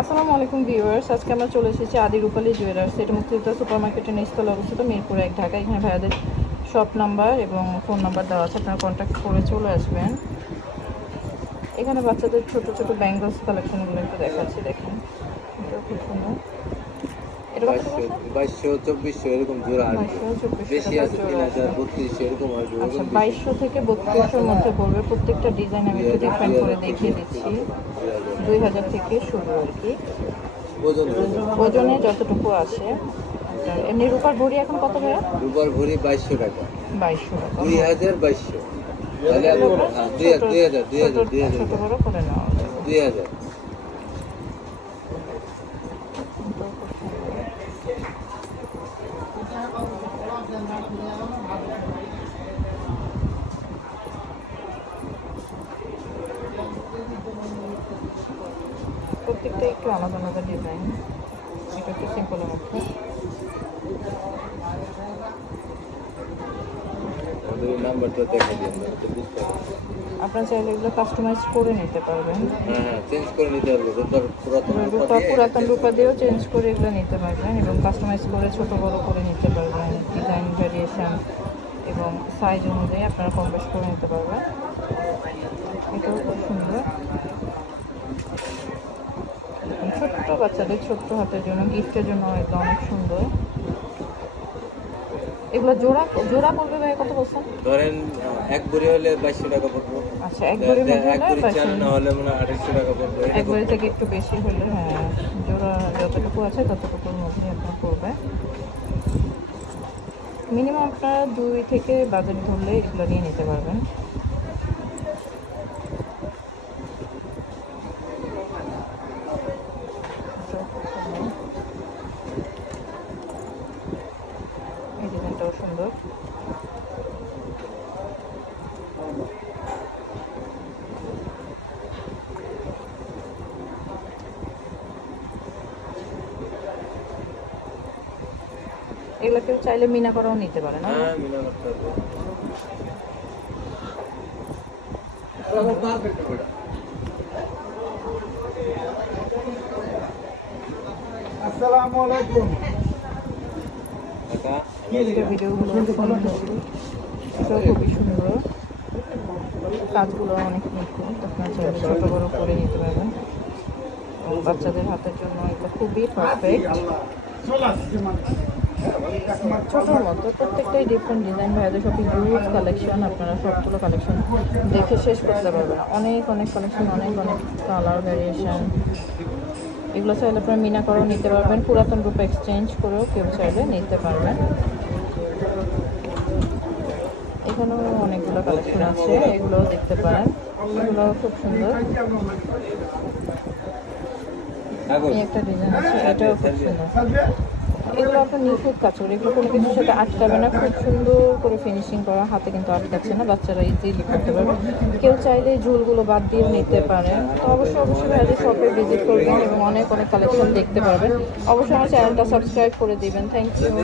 আসসালামু আলাইকুম ভিউয়ার্স, আজকে আমরা চলে এসেছি আদি রূপালী জুয়েলার্স এটা মুক্তিযোদ্ধা সুপার মার্কেটের নিচতলা অবস্থিত মিরপুর এক ঢাকা। এখানে ভাইয়াদের শপ নাম্বার এবং ফোন নাম্বার দেওয়া আছে, আপনারা কন্ট্যাক্ট করে চলে আসবেন। এখানে বাচ্চাদের ছোট ছোট ব্যাঙ্গলস কালেকশনগুলো একটু দেখাচ্ছি, দেখেন। এটা খুব সুন্দর। বাইশশো বাইশশো চব্বিশশো এরকম জোড়া আসবে বেশি আছে তিন হাজার বত্রিশশো এরকম আসবে আচ্ছা বাইশশো থেকে বত্রিশশোর মধ্যে পড়বে। প্রত্যেকটা ডিজাইন আমি একটু ডিফারেন্ট করে দেখিয়ে দিচ্ছি। দুই হাজার থেকে শুরু আর কি। ওজনে যতটুকু আসে আচ্ছা, এমনি রূপার ভরি এখন কত ভাইয়া? রুবার ভরি বাইশশো টাকা। বাইশশো টাকা। দুই হাজার বাইশশো। দুই হাজার দুই হাজার দুই হাজার দুই হাজার ছোট বড় করে নেওয়া যাবে। দুই হাজার প্রত্যেকটা একটু আলাদা আলাদা ডিজাইন এটা একটু সিম্পলের মধ্যে। আপনারা চাইলে এগুলো কাস্টমাইজ করে নিতে পারবেন। হ্যাঁ হ্যাঁ চেঞ্জ করে নিতে পুরাতন রূপা দিয়েও চেঞ্জ করে এগুলো নিতে পারবেন এবং কাস্টমাইজ করে ছোট বড় করে নিতে পারবেন। ডিজাইন ভ্যারিয়েশন এবং সাইজ অনুযায়ী আপনারা কম বেশ করে নিতে পারবেন। এটাও খুব সুন্দর ছোট্ট বাচ্চাদের ছোট্ট হাতের জন্য গিফটের জন্য এগুলো অনেক সুন্দর। এগুলো জোড়া জোড়া পড়বে ভাই কত বলছেন? ধরেন এক বড়ি হলে বাইশশো টাকা পড়ব। আচ্ছা এক মধ্যে এক হলে বড়ি চার বাইশশো। না হলে মানে আঠাশশো টাকা পড়বে। এক ভরি থেকে একটু বেশি হলে হ্যাঁ জোড়া যতটুকু আছে ততটুকুর মধ্যেই আপনার পড়বে। মিনিমাম আপনারা দুই থেকে বাজারে ধরলে এগুলো নিয়ে নিতে পারবেন। এগুলো কেউ চাইলে মিনা করাও নিতে পারে না? হ্যাঁ মিনা করতে হবে। আসসালামু আলাইকুম। ভিডিওগুলো খুবই সুন্দর। কাজগুলো অনেক নিখুঁত আপনারা চাইলে ছোটো বড়ো করে নিতে পারবেন। বাচ্চাদের হাতের জন্য এগুলো খুবই পারফেক্ট ছোটোর মতো প্রত্যেকটাই ডিফারেন্ট ডিজাইন ভাইয়াদের সব ইউজ কালেকশন আপনারা সবগুলো কালেকশন দেখে শেষ করতে পারবেন। অনেক অনেক কালেকশন অনেক অনেক কালার ভ্যারিয়েশন এগুলো চাইলে আপনারা মিনা করেও নিতে পারবেন। পুরাতন রূপে এক্সচেঞ্জ করেও কেউ চাইলে নিতে পারবেন। এখানেও অনেকগুলো কালেকশন আছে, এগুলোও দেখতে পারেন। এগুলো খুব সুন্দর। একটা ডিজাইন আছে, এটাও খুব সুন্দর। এগুলো আপনার নিখুঁত কাজ করে। এগুলো কোনো কিছুর সাথে আটকাবে না। খুব সুন্দর করে ফিনিশিং করা। হাতে কিন্তু আটকাচ্ছে না। বাচ্চারা ইজিলি করতে পারবে। কেউ চাইলে ঝুলগুলো বাদ দিয়েও নিতে পারে। তো অবশ্যই অবশ্যই ভাইদের শপে ভিজিট করবেন এবং অনেক অনেক কালেকশন দেখতে পারবেন। অবশ্যই আমার চ্যানেলটা সাবস্ক্রাইব করে দিবেন। Thank you